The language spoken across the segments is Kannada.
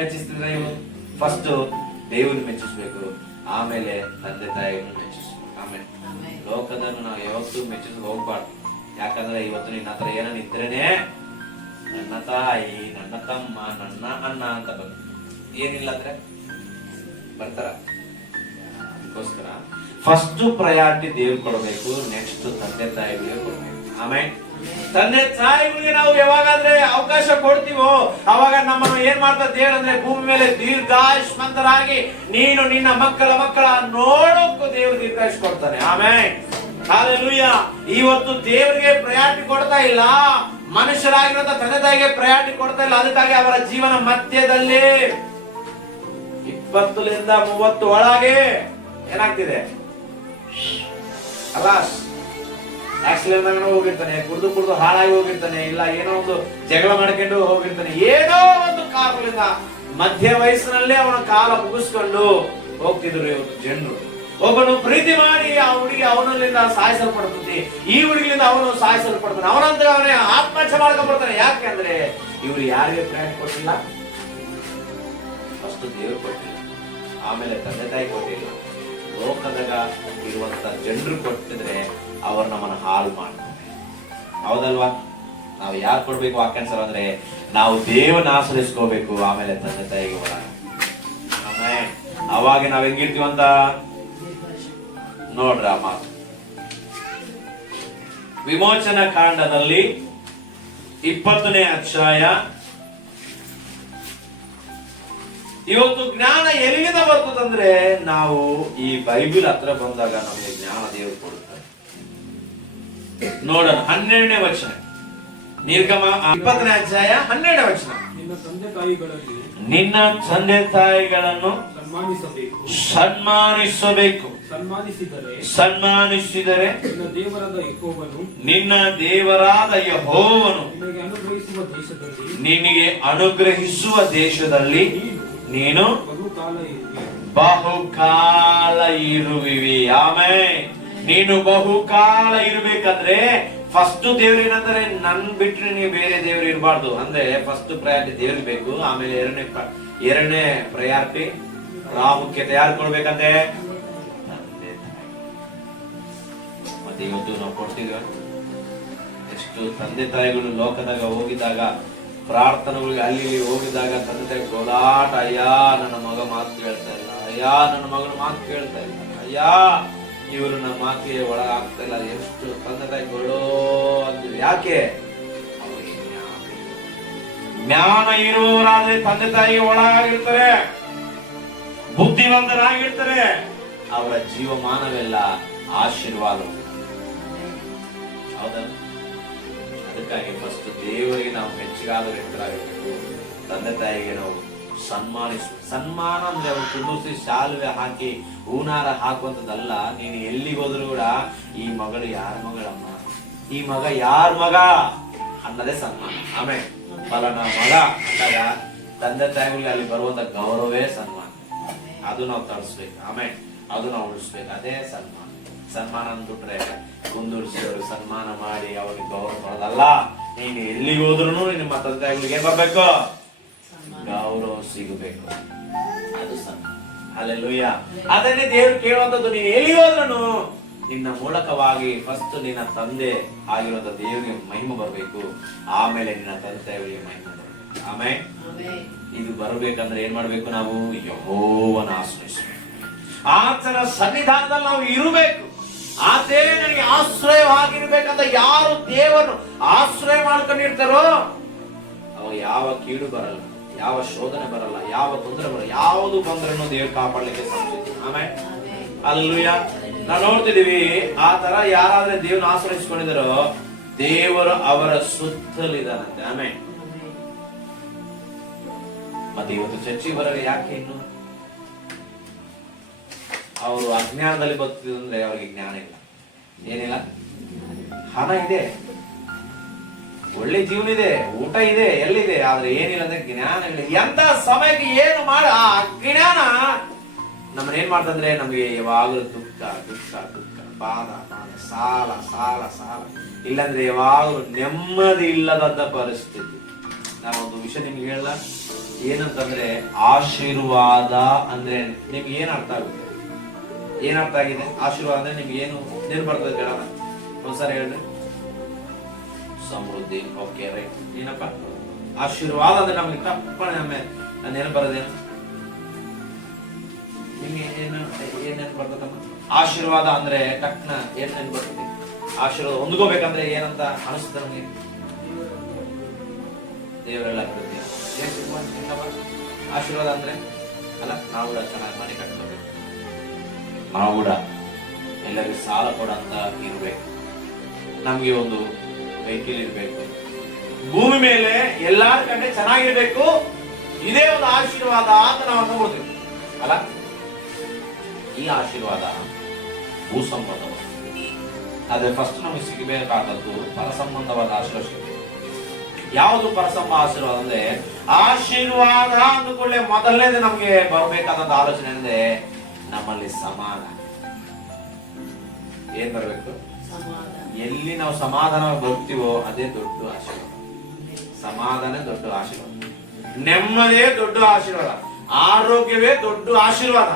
ಮೆಚ್ಚಿಸ್ತಿದ್ರೆ ನೀವು ಫಸ್ಟ್ ದೇವ್ರನ್ನ ಮೆಚ್ಚಿಸ್ಬೇಕು. ಆಮೇಲೆ ತಂದೆ ತಾಯಿಯನ್ನು ಮೆಚ್ಚಿಸ್ಬೇಕು. ಆಮೇಲೆ ಲೋಕದನ್ನು ನಾವು ಯಾವತ್ತೂ ಮೆಚ್ಚಿಸ್ ಹೋಗ್ಬಾರ್ದು. ಯಾಕಂದ್ರೆ ಇವತ್ತು ನಿನ್ನ ಹತ್ರ ಏನೋ ನಿಂತ್ರೇನೆ ನನ್ನ ತಾಯಿ ನನ್ನ ತಮ್ಮ ನನ್ನ ಅಣ್ಣ ಅಂತ ಬಂದು ಏನಿಲ್ಲ ಅಂದ್ರೆ ಬರ್ತಾರ. ಅದಕ್ಕೋಸ್ಕರ ಫಸ್ಟ್ ಪ್ರಯಾರಿಟಿ ದೇವ್ರು ಕೊಡಬೇಕು ನೆಕ್ಸ್ಟ್ ತಂದೆ ತಾಯಿ ದೇವ್ರು ಕೊಡಬೇಕು. ಆಮೇಲೆ ತಂದೆ ತಾಯಿಗಳಿಗೆ ನಾವು ಯಾವಾಗಾದ್ರೆ ಅವಕಾಶ ಕೊಡ್ತೀವೋ, ಅವಾಗ ನಮ್ಮನ್ನು ಏನ್ ಮಾಡ್ತಾ ದೇವ್ರಂದ್ರೆ ಭೂಮಿ ಮೇಲೆ ದೀರ್ಘಾಯುಷ್ಮಂತರಾಗಿ ನೀನು ನಿನ್ನ ಮಕ್ಕಳ ಮಕ್ಕಳ ನೋಡೋಕ್ಕೂ ದೇವ್ರು ದೀರ್ಘಾಯುಷ್ ಕೊಡ್ತಾನೆ ಆಮೇಲೆ ಇವತ್ತು ದೇವ್ರಿಗೆ ಪ್ರಯಾರಿಟಿ ಕೊಡ್ತಾ ಇಲ್ಲ. ಮನುಷ್ಯರಾಗಿರೋದ ತಂದೆ ತಾಯಿಗೆ ಪ್ರಯಾರಿಟಿ ಕೊಡ್ತಾ ಇಲ್ಲ. ಅದಕ್ಕಾಗಿ ಅವರ ಜೀವನ ಮಧ್ಯದಲ್ಲಿ ಇಪ್ಪತ್ತರಿಂದ ಮೂವತ್ತು ಒಳಗೆ ಏನಾಗ್ತಿದೆ? ಅಲ್ಲ ಆಕ್ಸಿಡೆಂಟ್ ಹೋಗಿರ್ತಾನೆ, ಕುಡಿದು ಕುಡಿದು ಹಾಳಾಗಿ ಹೋಗಿರ್ತಾನೆ, ಇಲ್ಲ ಏನೋ ಒಂದು ಜಗಳ ಮಾಡ್ಕೊಂಡು ಹೋಗಿರ್ತಾನೆ. ಏನೋ ಒಂದು ಕಾರಣದಿಂದ ಮಧ್ಯ ವಯಸ್ಸಿನಲ್ಲೇ ಅವನ ಕಾಲ ಮುಗಿಸ್ಕೊಂಡು ಹೋಗ್ತಿದ್ರು ಇವತ್ತು ಜನರು. ಒಬ್ಬನು ಪ್ರೀತಿ ಮಾಡಿ ಆ ಹುಡುಗಿ ಅವನಲ್ಲಿಂದ ಸಾಯಿಸಲ್ಪಡ್ತದೆ. ಈ ಹುಡುಗಿಯಿಂದ ಅವನು ಸಾಯಿಸಲ್ಪಡ್ತಾನೆ. ಅವನಂತರ ಅವನೇ ಆತ್ಮಹತ್ಯೆ ಮಾಡ್ಕೊಂಡ್ಬರ್ತಾನೆ ಯಾಕೆಂದ್ರೆ ಇವ್ರು ಯಾರಿಗೆ ಪ್ರಯಾಣ ಕೊಟ್ಟಿಲ್ಲ ಫಸ್ಟ್ ದೇವ್ರು ಕೊಟ್ಟಿಲ್ಲ. ಆಮೇಲೆ ತಂದೆ ತಾಯಿ ಕೊಟ್ಟಿಲ್ಲ. ಲೋಕದಾಗ ಇರುವಂತ ಜನರು ಕೊಟ್ಟಿದ್ರೆ ಅವ್ರು ನಮ್ಮನ್ನ ಹಾಳು ಮಾಡ್ತಾರೆ. ಹೌದಲ್ವಾ? ನಾವು ಯಾರು ಕೊಡ್ಬೇಕು ವಾಕ್ಯಾನ್ಸರ್ ಅಂದ್ರೆ, ನಾವು ದೇವನ ಆಶ್ರಯಿಸ್ಕೋಬೇಕು, ಆಮೇಲೆ ತಂದೆ ತಾಯಿಗೆ ಒಳ ಅವಾಗ ನಾವ್ ಹೆಂಗಿರ್ತೀವಂತ ನೋಡ್ರ ಮಾತು ವಿಮೋಚನ ಕಾಂಡದಲ್ಲಿ ಇಪ್ಪತ್ತನೇ ಅಧ್ಯಾಯ. ಇವತ್ತು ಜ್ಞಾನ ಎಲ್ಲಿಂದ ಬರ್ತದಂದ್ರೆ, ನಾವು ಈ ಬೈಬಿಲ್ ಹತ್ರ ಬಂದಾಗ ನಮಗೆ ಜ್ಞಾನ ದೇವರು ಕೊಡುತ್ತಾರೆ. ನೋಡೋಣ. ಹನ್ನೆರಡನೇ ವಚನ. ನಿರ್ಗಮ ಇಪ್ಪತ್ತನೇ ಅಧ್ಯಾಯ ಹನ್ನೆರಡನೇ ವಚನ. ನಿನ್ನ ತಂದೆ ತಾಯಿಗಳನ್ನು ಸನ್ಮಾನಿಸಬೇಕು. ಸನ್ಮಾನಿಸಬೇಕು. ಸನ್ಮಾನಿಸಿದರೆ ಸನ್ಮಾನಿಸಿದರೆ ನಿನ್ನ ದೇವರಾದ ಯೆಹೋವನು ನಿನ್ನ ದೇವರಾದ ಯಹೋವನು ನಿನಗೆ ಅನುಗ್ರಹಿಸುವ ದೇಶದಲ್ಲಿ ನಿನಗೆ ಅನುಗ್ರಹಿಸುವ ದೇಶದಲ್ಲಿ ನೀನು ಬಹುಕಾಲ ಇರುವಿ. ಆಮೇಲೆ ನೀನು ಬಹುಕಾಲ ಇರ್ಬೇಕಂದ್ರೆ ಫಸ್ಟ್ ದೇವ್ರೇನಂದ್ರೆ ನನ್ ಬಿಟ್ರೆ ನೀವು ಬೇರೆ ದೇವ್ರು ಇರಬಾರ್ದು. ಅಂದ್ರೆ ಫಸ್ಟ್ ಪ್ರಯಾರಿಟಿ ದೇವ್ರು ಬೇಕು, ಆಮೇಲೆ ಎರಡನೇ ಎರಡನೇ ಪ್ರಯಾರಿಟಿ ಪ್ರಾಮುಖ್ಯತೆ ಯಾರು ಕೊಡ್ಬೇಕಂತೆ? ಮತ್ತೆ ಇವತ್ತು ನಾವು ಕೊಡ್ತೀವ ಎಷ್ಟು ತಂದೆ ತಾಯಿಗಳು ಲೋಕದಾಗ ಹೋಗಿದಾಗ ಪ್ರಾರ್ಥನೆಗಳಿಗೆ ಅಲ್ಲಿ ಹೋಗಿದಾಗ ತಂದೆ ತಾಯಿ ಗೋಲಾಟ ಅಯ್ಯ, ನನ್ನ ಮಗ ಮಾತು ಕೇಳ್ತಾ ಇಲ್ಲ, ಅಯ್ಯ, ನನ್ನ ಮಗನ ಮಾತು ಕೇಳ್ತಾ ಇಲ್ಲ, ಅಯ್ಯ ಇವರು ನಮ್ಮ ಮಾತಿಗೆ ಒಳ ಆಗ್ತಾ ಇಲ್ಲ. ಎಷ್ಟು ತಂದೆ ತಾಯಿ ಗೊಳೋ ಅಂದ್ರೆ ಯಾಕೆ ಜ್ಞಾನ ಇರುವವರಾದ್ರೆ ತಂದೆ ತಾಯಿಗೆ ಒಳಗಾಗಿರ್ತಾರೆ ಬುದ್ಧಿವಂತರಾಗಿರ್ತಾರೆ. ಅವರ ಜೀವಮಾನವೆಲ್ಲ ಆಶೀರ್ವಾದ ಹೌದಲ್ಲ ಅದಕ್ಕಾಗಿ ಫಸ್ಟ್ ದೇವರಿಗೆ ನಾವು ಹೆಚ್ಚಿಗಾದ ವ್ಯಕ್ತರಾಗಬೇಕು ತಂದೆ ತಾಯಿಗೆ ನಾವು ಸನ್ಮಾನಿಸು ಸನ್ಮಾನ ಅಂದ್ರೆ ಅವ್ರು ತುಂಬಿಸಿ ಶಾಲುವೆ ಹಾಕಿ ಹೂನಾರ ಹಾಕುವಂಥದ್ದಲ್ಲ. ನೀನು ಎಲ್ಲಿಗೋದ್ರು ಕೂಡ ಈ ಮಗಳು ಯಾರ ಮಗಳಮ್ಮ? ಈ ಮಗ ಯಾರ ಮಗ? ಅನ್ನದೇ ಸನ್ಮಾನ. ಆಮೇಲೆ ಫಲನ ಮಗ ಅಂದಾಗ ತಂದೆ ತಾಯಿಗಳಿಗೆ ಅಲ್ಲಿ ಬರುವಂತ ಗೌರವವೇ ಸನ್ಮಾನ. ಅದು ನಾವು ತರಿಸ್ಬೇಕು. ಆಮೇಲೆ ಅದು ನಾವು ಉಳಿಸ್ಬೇಕು. ಅದೇ ಸನ್ಮಾನ. ಸನ್ಮಾನ ಅಂದ್ಬಿಟ್ರೆ ಕುಂದುರ್ಸಿ ಅವ್ರಿಗೆ ಸನ್ಮಾನ ಮಾಡಿ ಅವ್ರಿಗೆ ಗೌರವ ಕೊಡೋದಲ್ಲ. ನೀನು ಎಲ್ಲಿಗೆ ಹೋದ್ರು ನಿಮ್ಮ ತಂದೆ ತಾಯಿಗಳಿಗೆ ಬರ್ಬೇಕು ಗೌರವ ಸಿಗಬೇಕು. ಅದು ಸನ್ಮಾನ ಅಲ್ಲೆಲ್ಲೂಯ್ಯ ಅದನ್ನೇ ದೇವ್ರು ಕೇಳುವಂಥದ್ದು ನೀನು ಎಲ್ಲಿ ಹೋದ್ರೂ ನಿನ್ನ ಮೂಲಕವಾಗಿ ಫಸ್ಟ್ ನಿನ್ನ ತಂದೆ ಆಗಿರುವಂತ ದೇವರಿಗೆ ಮಹಿಮೆ ಬರಬೇಕು. ಆಮೇಲೆ ನಿನ್ನ ತಂದೆ ತಾಯಿಗಳಿಗೆ ಮಹಿಮೆ ಬರಬೇಕು. ಆಮೇಲೆ? ಇದು ಬರಬೇಕಂದ್ರೆ ಏನ್ ಮಾಡ್ಬೇಕು ನಾವು? ಯಹೋವನ ಆಶ್ರಯಿಸಬೇಕು. ಆತನ ಸನ್ನಿಧಾನದಲ್ಲಿ ನಾವು ಇರಬೇಕು. ಆತೇ ನನಗೆ ಆಶ್ರಯವಾಗಿರ್ಬೇಕಂತ ಯಾರು ದೇವರು ಆಶ್ರಯ ಮಾಡ್ಕೊಂಡಿರ್ತಾರೋ ಅವ ಯಾವ ಕೀಡು ಬರಲ್ಲ. ಯಾವ ಶೋಧನೆ ಬರಲ್ಲ, ಯಾವ ತೊಂದರೆ ಬರಲ್ಲ, ಯಾವುದು ಬಂದ್ರೂ ದೇವ್ರು ಕಾಪಾಡ್ಲಿಕ್ಕೆ ಸಾಧ್ಯ. ಆಮೇಲೆ ಅಲ್ಲೂಯ ನಾವು ನೋಡ್ತಿದೀವಿ ಆ ತರ ಯಾರಾದ್ರೆ ದೇವ್ರನ್ನ ಆಶ್ರಯಿಸ್ಕೊಂಡಿದಾರೋ ದೇವರು ಅವರ ಸುತ್ತಲಿದಾನಂತೆ ಆಮೇಲೆ ಮತ್ತೆ ಇವತ್ತು ಚರ್ಚಿಗೆ ಬರೋರು ಯಾಕೆ ಇನ್ನು? ಅವರು ಅಜ್ಞಾನದಲ್ಲಿ ಬರ್ತಿದ್ರೆ ಅವ್ರಿಗೆ ಜ್ಞಾನ ಇಲ್ಲ. ಏನಿಲ್ಲ? ಹಣ ಇದೆ. ಒಳ್ಳೆ ಜೀವನ ಇದೆ, ಊಟ ಇದೆ ಎಲ್ಲಿದೆ ಆದ್ರೆ ಏನಿಲ್ಲ ಅಂದ್ರೆ ಜ್ಞಾನ ಇಲ್ಲ. ಎಂತ ಸಮಯಕ್ಕೆ ಏನು ಮಾಡ ಆ ಅಜ್ಞಾನ ನಮ್ಮನ್ನ ಏನ್ ಮಾಡ್ತಂದ್ರೆ ನಮಗೆ ಯಾವಾಗಲೂ ದುಃಖ ದುಃಖ ದುಃಖ, ಬಾಧ ಬಾಧ, ಸಾಲ ಸಾಲ ಸಾಲ. ಇಲ್ಲಾಂದ್ರೆ ಯಾವಾಗಲೂ ನೆಮ್ಮದಿ ಇಲ್ಲದಂತ ಪರಿಸ್ಥಿತಿ. ನಾನು ಒಂದು ವಿಷಯ ನಿಮ್ಗೆ ಹೇಳಲ್ಲ. ಏನಂತಂದ್ರೆ ಆಶೀರ್ವಾದ ಅಂದ್ರೆ ನಿಮ್ಗೆ ಏನ್ ಅರ್ಥ ಆಗುತ್ತೆ? ಏನರ್ಥ ಆಗಿದೆ? ಆಶೀರ್ವಾದ ಅಂದ್ರೆ ನಿಮ್ಗೆ ಏನು ನೆನ್ ಬರ್ತದೆ ಹೇಳೋಣ ಒಂದ್ಸರಿ ಹೇಳ್ರಿ ಸಮೃದ್ಧಿ, ಓಕೆ, ರೈಟ್. ಏನಪ್ಪ? ಆಶೀರ್ವಾದ ಅಂದ್ರೆ ನಮ್ಗೆ ತಪ್ಪಣೆ ನಮ್ಮೆ ನಾನೇನ್ ಬರೋದೇನು ನಿಮ್ಗೆ ಏನು ಏನೇನು ಬರ್ತದಮ್ಮ? ಆಶೀರ್ವಾದ ಅಂದ್ರೆ ಟಕ್ನ ಏನ್ ನೆನ್ ಬರ್ತದೆ? ಆಶೀರ್ವಾದ ಹೊಂದ್ಕೋಬೇಕಂದ್ರೆ ಏನಂತ ಅನಿಸ್ತದೆ ನಮ್ಗೆ? ದೇವರೆಲ್ಲ ಅಭಿವೃದ್ಧಿ? ಆಶೀರ್ವಾದ ಅಂದ್ರೆ? ಅಲ್ಲ, ನಾವು ಕೂಡ ಚೆನ್ನಾಗಿ ಮನೆ ಕಟ್ಕೋಬೇಕು. ನಾವು ಕೂಡ ಎಲ್ಲರಿಗೂ ಸಾಲ ಕೊಡಂತ ಇರ್ಬೇಕು. ನಮ್ಗೆ ಒಂದು ವೆಹಿಕಲ್ ಇರ್ಬೇಕು ಭೂಮಿ ಮೇಲೆ ಎಲ್ಲಾರ ಕಂಡೆ ಚೆನ್ನಾಗಿರ್ಬೇಕು. ಇದೇ ಒಂದು ಆಶೀರ್ವಾದ ಅಂತ ನಾವು ಅನ್ಕೊಳ್ತೀವಿ ಅಲ್ಲ? ಈ ಆಶೀರ್ವಾದ ಭೂ ಸಂಬಂಧವಾದ ಆದ್ರೆ ಫಸ್ಟ್ ನಮಗೆ ಸಿಗಬೇಕಾದದ್ದು ಪರಸಂಬಂಧವಾದ ಆಶೀರ್ವಾದ ಯಾವುದು ಪರಸಂಬ ಆಶೀರ್ವಾದ ಅಂದ್ರೆ ಆಶೀರ್ವಾದ ಅಂದುಕೊಳ್ಳೆ ಮೊದಲನೇದು ನಮಗೆ ಬರಬೇಕಾದಂತ ಆಲೋಚನೆ ಅಂದ್ರೆ ನಮ್ಮಲ್ಲಿ ಸಮಾನ. ಏನ್ ಬರ್ಬೇಕು? ಎಲ್ಲಿ ನಾವು ಸಮಾಧಾನ ಬರ್ತೀವೋ ಅದೇ ದೊಡ್ಡ ಆಶೀರ್ವಾದ. ಸಮಾಧಾನ ದೊಡ್ಡ ಆಶೀರ್ವಾದ. ನೆಮ್ಮದಿಯೇ ದೊಡ್ಡ ಆಶೀರ್ವಾದ. ಆರೋಗ್ಯವೇ ದೊಡ್ಡ ಆಶೀರ್ವಾದ.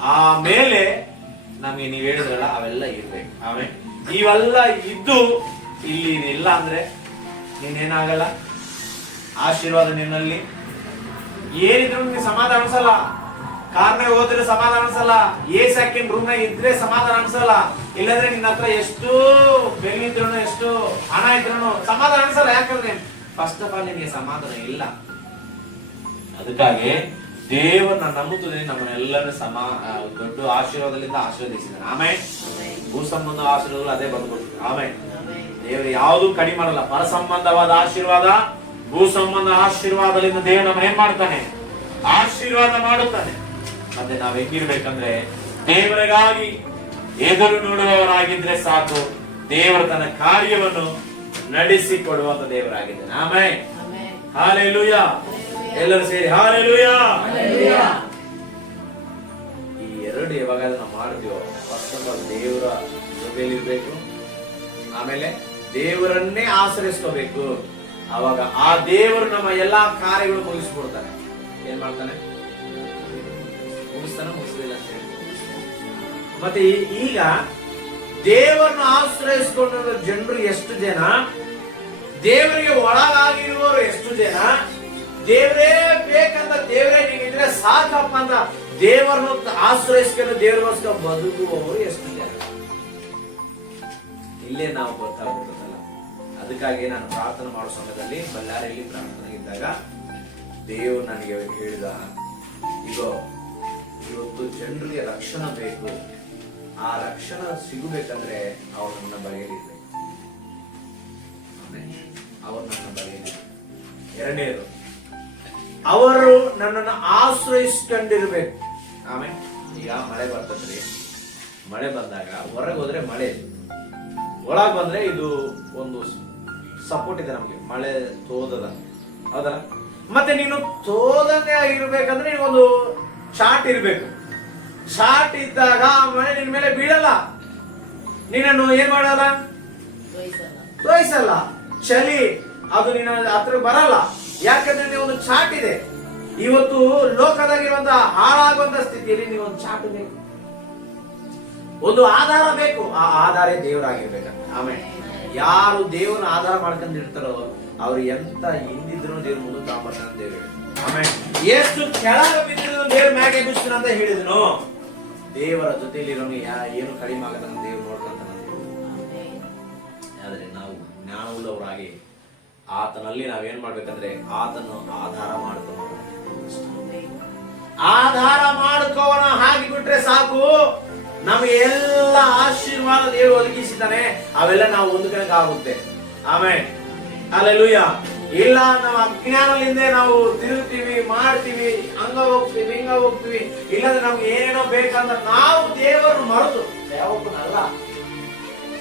ಆಮೇಲೆ ನಮಗೆ ನೀವು ಹೇಳಿದ್ರಲ್ಲ, ಅವೆಲ್ಲ ಇರ್ಬೇಕು. ಆಮೇಲೆ ಇವೆಲ್ಲ ಇದ್ದು ಇಲ್ಲಿ ಇಲ್ಲ ಅಂದ್ರೆ ನೀನೇನಾಗಲ್ಲ ಆಶೀರ್ವಾದ ನಿನ್ನಲ್ಲಿ ಏನಿದ್ರು ನಿಮ್ಗೆ ಸಮಾಧಾನ ಅನ್ಸಲ್ಲ. ಕಾರ್ನಾಗ ಹೋದ್ರೆ ಸಮಾಧಾನ ಅನ್ಸಲ್ಲ ಏ ಸೆಕೆಂಡ್ ರೂಮ್ ನಾಗ ಇದ್ರೆ ಸಮಾಧಾನ ಅನ್ಸಲ್ಲ. ಇಲ್ಲಂದ್ರೆ ನಿನ್ನ ಹತ್ರ ಎಷ್ಟು ಬೆಲ್ಲಿದ್ರು ಎಷ್ಟು ಹಣ ಇದ್ರು ಸಮಾಧಾನ ಅನ್ಸಲ್ಲ ಯಾಕಂದ್ರೆ? ಫಸ್ಟ್ ಆಫ್ ಆಲ್ ನಿನಗೆ ಸಮಾಧಾನ ಇಲ್ಲ. ಅದಕ್ಕಾಗಿ ದೇವರನ್ನ ನಂಬುತ್ತದೆ ನಮ್ಮನ್ನೆಲ್ಲರೂ ಸಮ ದೊಡ್ಡ ಆಶೀರ್ವಾದದಿಂದ ಆಶೀರ್ವದಿಸಿದ್ದಾನೆ ಆಮೇಲೆ ಭೂ ಸಂಬಂಧ ಆಶೀರ್ವಾದ ಅದೇ ಬಂದ್ಬಿಡ್ತದೆ ಆಮೇಲೆ ದೇವರು ಯಾವುದು ಕಡಿಮೆ ಮಾಡಲ್ಲ. ಪರ ಸಂಬಂಧವಾದ ಆಶೀರ್ವಾದ ಭೂ ಸಂಬಂಧ ಆಶೀರ್ವಾದದಿಂದ ದೇವರು ನಮ್ಮ ಏನ್ ಮಾಡ್ತಾನೆ? ಆಶೀರ್ವಾದ ಮಾಡುತ್ತಾನೆ. ಮತ್ತೆ ನಾವ್ ಹೆಂಗಿರ್ಬೇಕಂದ್ರೆ ದೇವರಿಗಾಗಿ ಎದುರು ನೋಡುವವರಾಗಿದ್ರೆ ಸಾಕು. ದೇವರು ತನ್ನ ಕಾರ್ಯವನ್ನು ನಡೆಸಿಕೊಡುವಂತ ದೇವರಾಗಿದ್ದಾನೆ. ಆಮೇಲೆ ಹಾಲೆಲೂಯ. ಎಲ್ಲರೂ ಸೇರಿ ಹಾಲೆಲೂಯ. ಈ ಎರಡು ಯಾವಾಗ ನಾವು ಮಾಡಿದ್ಯೋ ಫಸ್ಟ್ ಆಫ್ ಆಲ್ ದೇವರ ಇರ್ಬೇಕು ಆಮೇಲೆ ದೇವರನ್ನೇ ಆಶ್ರಯಿಸ್ಕೋಬೇಕು. ಅವಾಗ ಆ ದೇವರು ನಮ್ಮ ಎಲ್ಲಾ ಕಾರ್ಯಗಳು ಮುಗಿಸ್ಕೊಡ್ತಾನೆ. ಏನ್ ಮಾಡ್ತಾನೆ? ಮತ್ತೆ ಈಗ ದೇವರನ್ನು ಆಶ್ರಯಿಸಿಕೊಂಡ ಜನರು ಎಷ್ಟು ಜನ? ದೇವರಿಗೆ ಒಳಗಾಗಿರುವವರು ಎಷ್ಟು ಜನ? ದೇವರೇ ಬೇಕಂತ ದೇವರೇ ನೀನಿದ್ರೆ ಸಾಕಪ್ಪ ಅಂತ ದೇವರನ್ನು ಆಶ್ರಯಿಸ್ಕೊಂಡು ದೇವರಿಗೋಸ್ಕರ ಬದುಕುವವರು ಎಷ್ಟು ಜನ? ಇಲ್ಲೇ ನಾವು ಗೊತ್ತಾಗ್ಬಿಡುತ್ತಲ್ಲ ಅದಕ್ಕಾಗಿ ನಾನು ಪ್ರಾರ್ಥನೆ ಮಾಡೋ ಸಮಯದಲ್ಲಿ ಬಳ್ಳಾರಿಯಲ್ಲಿ ಪ್ರಾರ್ಥನೆ ಇದ್ದಾಗ ದೇವರು ನನಗೆ ಹೇಳಿದ, ಇಗೋ ಇವತ್ತು ಜನರಿಗೆ ರಕ್ಷಣೆ ಬೇಕು. ಆ ರಕ್ಷಣೆ ಸಿಗಬೇಕಂದ್ರೆ ಅವ್ರು ನನ್ನ ಬಗೆಯಲ್ಲಿರ್ಬೇಕು ಅವರು ನನ್ನ ಬಗೆಯಲ್ಲಿ ಎರಡನೇದು, ಅವರು ನನ್ನನ್ನು ಆಶ್ರಯಿಸ್ಕೊಂಡಿರ್ಬೇಕು. ಆಮೇಲೆ ಈಗ ಮಳೆ ಬರ್ತದ್ರಿ. ಮಳೆ ಬಂದಾಗ ಹೊರಗೆ ಹೋದ್ರೆ ಮಳೆ. ಒಳಗ್ ಬಂದ್ರೆ ಇದು ಒಂದು ಸಪೋರ್ಟ್ ಇದೆ ನಮಗೆ. ಮಳೆ ತೋದದ. ಹೌದಲ್ಲ? ಮತ್ತೆ ನೀನು ತೋದನೆ ಆಗಿರ್ಬೇಕಂದ್ರೆ ನೀನು ಒಂದು ಚಾಟ್ ಇರಬೇಕು. ಚಾಟ್ ಇದ್ದಾಗ ಆ ಮಳೆ ನಿನ್ ಮೇಲೆ ಬೀಳಲ್ಲ. ನೀನನ್ನು ಏನ್ ಮಾಡಲ್ಲ? ತೋಯಿಸಲ್ಲ. ಚಳಿ ಅದು ನಿನ್ನ ಹತ್ರ ಬರಲ್ಲ. ಯಾಕಂದ್ರೆ ನೀವು ಒಂದು ಚಾಟ್ ಇದೆ. ಇವತ್ತು ಲೋಕದಾಗಿರುವಂತಹ ಹಾಳಾಗುವಂತ ಸ್ಥಿತಿಯಲ್ಲಿ ನೀವು ಒಂದು ಚಾಟ್ ಬೇಕು. ಒಂದು ಆಧಾರ ಬೇಕು. ಆ ಆಧಾರ ದೇವರಾಗಿರ್ಬೇಕು ಆಮೇಲೆ ಯಾರು ದೇವರ ಆಧಾರ ಮಾಡ್ಕೊಂಡಿರ್ತಾರೋ ಅವ್ರು ಎಂತ ಹಿಂದಿದ್ರು ದೇವ್ರ ಮುಂದೆ ತಗೊಂಬರ್ತಾನೆ ದೇವ್ರು ಆಮೇಲೆ ಎಷ್ಟು ಕೆಳಗೆ ಬಿದ್ದಿದ್ರು ದೇವ್ರ ಮ್ಯಾಗೆ ಎಬ್ಬಿಸ್ತಾನೆ ಅಂತ ಹೇಳಿದನು. ದೇವರ ಜೊತೆಯಲ್ಲಿರೋನು ಯಾ ಏನು ಕಡಿಮೆ ಆಗದ ದೇವ್ರು ನೋಡ್ಕೊಂತಾನೆ ಆದ್ರೆ ನಾವು ಜ್ಞಾನವುಳ್ಳವರಾಗಿ ಆತನಲ್ಲಿ ನಾವೇನ್ ಮಾಡ್ಬೇಕಂದ್ರೆ ಆತನು ಆಧಾರ ಮಾಡ್ಕೊಂಡು ಆಧಾರ ಮಾಡ್ಕೋವನ ಹಾಕಿ ಬಿಟ್ರೆ ಸಾಕು. ನಮಗೆ ಎಲ್ಲ ಆಶೀರ್ವಾದ ದೇವರು ಒದಗಿಸಿದ್ದಾನೆ. ಅವೆಲ್ಲ ನಾವು ಹೊಂದ್ಕೊಳಕ್ ಆಗುತ್ತೆ. ಆಮೇಲೆ ಅಲ್ಲೆಲೂಯ ಇಲ್ಲ ನಾವು ಅಜ್ಞಾನದಿಂದ ನಾವು ತಿರುಗ್ತೀವಿ ಮಾಡ್ತೀವಿ ಹಂಗ ಹೋಗ್ತೀವಿ, ಹಿಂಗ ಹೋಗ್ತೀವಿ, ಇಲ್ಲಾಂದ್ರೆ ನಮ್ಗೆ ಏನೇನೋ ಬೇಕಂದ್ರೆ ನಾವು ದೇವರನ್ನು ಮರೆತು. ಸೇವಕನಲ್ಲ.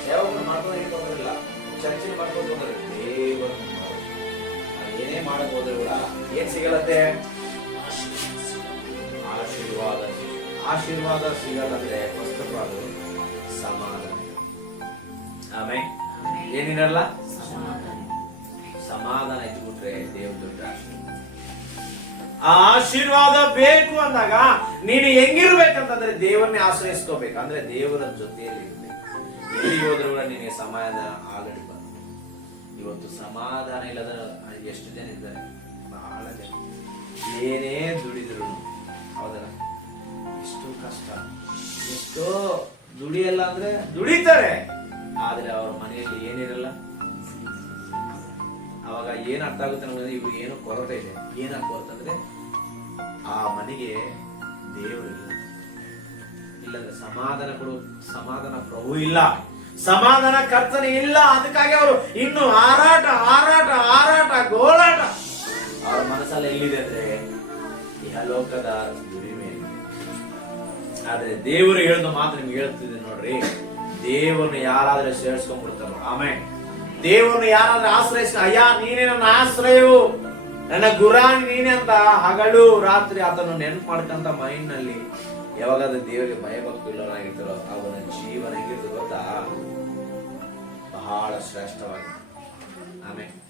ಸೇವಕನ ಮಾಡ್ಕೊಂಡು ಚರ್ಚೆ ಮಾಡ್ಕೊಂಡು ತೊಂದ್ರೆ ದೇವರನ್ನು. ಏನೇ ಮಾಡಕ್ ಕೂಡ ಏನ್ ಸಿಗಲತ್ತೆ? ಆಶೀರ್ವಾದ ಆಶೀರ್ವಾದ ಸಿಗಲ್ಲಂದ್ರೆ ಆಲ್ ಸಮಾಧಾನ ಆಮೇಲೆ ಏನಿರಲ್ಲ ಸಮಾಧಾನ ಇಟ್ಬಿಟ್ರೆ ದೇವ್ರ ದೊಡ್ಡ ಆಶೀರ್ವಾದ. ಬೇಕು ಅಂದಾಗ ನೀನು ಹೆಂಗಿರ್ಬೇಕಂತಂದ್ರೆ ದೇವರನ್ನೇ ಆಶ್ರಯಿಸ್ಕೋಬೇಕು. ಅಂದ್ರೆ ದೇವರ ಜೊತೆಯಲ್ಲಿ ಎಲ್ಲಿ ಹೋದ್ರು ಕೂಡ ನಿನಗೆ ಸಮಾಧಾನ ಆಗಡಿ ಬಂತು ಇವತ್ತು ಸಮಾಧಾನ ಇಲ್ಲದ ಎಷ್ಟು ಜನ ಇದ್ದಾರೆ? ಬಹಳ ಜನ. ಏನೇ ದುಡಿದ್ರು ಹೌದಲ್ಲ? ಎಷ್ಟು ಕಷ್ಟ. ಎಷ್ಟೋ ದುಡಿಯಲ್ಲ ಅಂದ್ರೆ ದುಡಿತಾರೆ. ಆದ್ರೆ ಅವ್ರ ಮನೆಯಲ್ಲಿ ಏನಿರಲ್ಲ? ಅವಾಗ ಏನು ಅರ್ಥ ಆಗುತ್ತೆ ನಮಗೆ ಇವ್ರಿಗೆ ಏನು ಕೊರತೆ ಇದೆ. ಏನಾಗ್ಬೋ ಅಂತಂದ್ರೆ ಆ ಮನೆಗೆ ದೇವರಿಲ್ಲ ಇಲ್ಲಂದ್ರೆ ಸಮಾಧಾನ ಕೊಡು, ಸಮಾಧಾನ ಪ್ರಭು ಇಲ್ಲ. ಸಮಾಧಾನ ಕರ್ತನೆ ಇಲ್ಲ. ಅದಕ್ಕಾಗಿ ಅವರು ಇನ್ನು ಹಾರಾಟ ಹಾರಾಟ ಹಾರಾಟ, ಗೋಳಾಟ. ಅವ್ರ ಮನಸ್ಸಲ್ಲಿ ಎಲ್ಲಿದೆ ಅಂದ್ರೆ ಲೋಕದ ದುಡಿಮೆ. ಆದ್ರೆ ದೇವರು ಹೇಳಿದ ಮಾತು ನಿಮ್ಗೆ ಹೇಳ್ತಿದೆ ನೋಡ್ರಿ. ದೇವರನ್ನ ಯಾರಾದ್ರೂ ಸೇರಿಸ್ಕೊಂಡ್ಬಿಡ್ತಾರೋ. ಆಮೇಲೆ ದೇವರನ್ನ ಯಾರಾದ್ರೂ ಆಶ್ರಯಿಸ ಅಯ್ಯ, ನೀನೇ ನನ್ನ ಆಶ್ರಯವು, ನನ್ನ ಗುರಾಣಿ ನೀನೆ ಅಂತ ಹಗಲು ರಾತ್ರಿ ಆತನ ನೆನ್ಪು ಮಾಡ್ಕಂತ ಮೈಂಡ್ನಲ್ಲಿ ಯಾವಾಗಾದ್ರೂ ದೇವರಿಗೆ ಭಯಭಕ್ತಿಲ್ಲವನಾಗಿರ್ತಾರೋ ಅವನ ಜೀವನ ಹೇಗಿರ್ತದೆ ಗೊತ್ತಾ? ಬಹಳ ಶ್ರೇಷ್ಠವಾಗಿದೆ. ಆಮೇಲೆ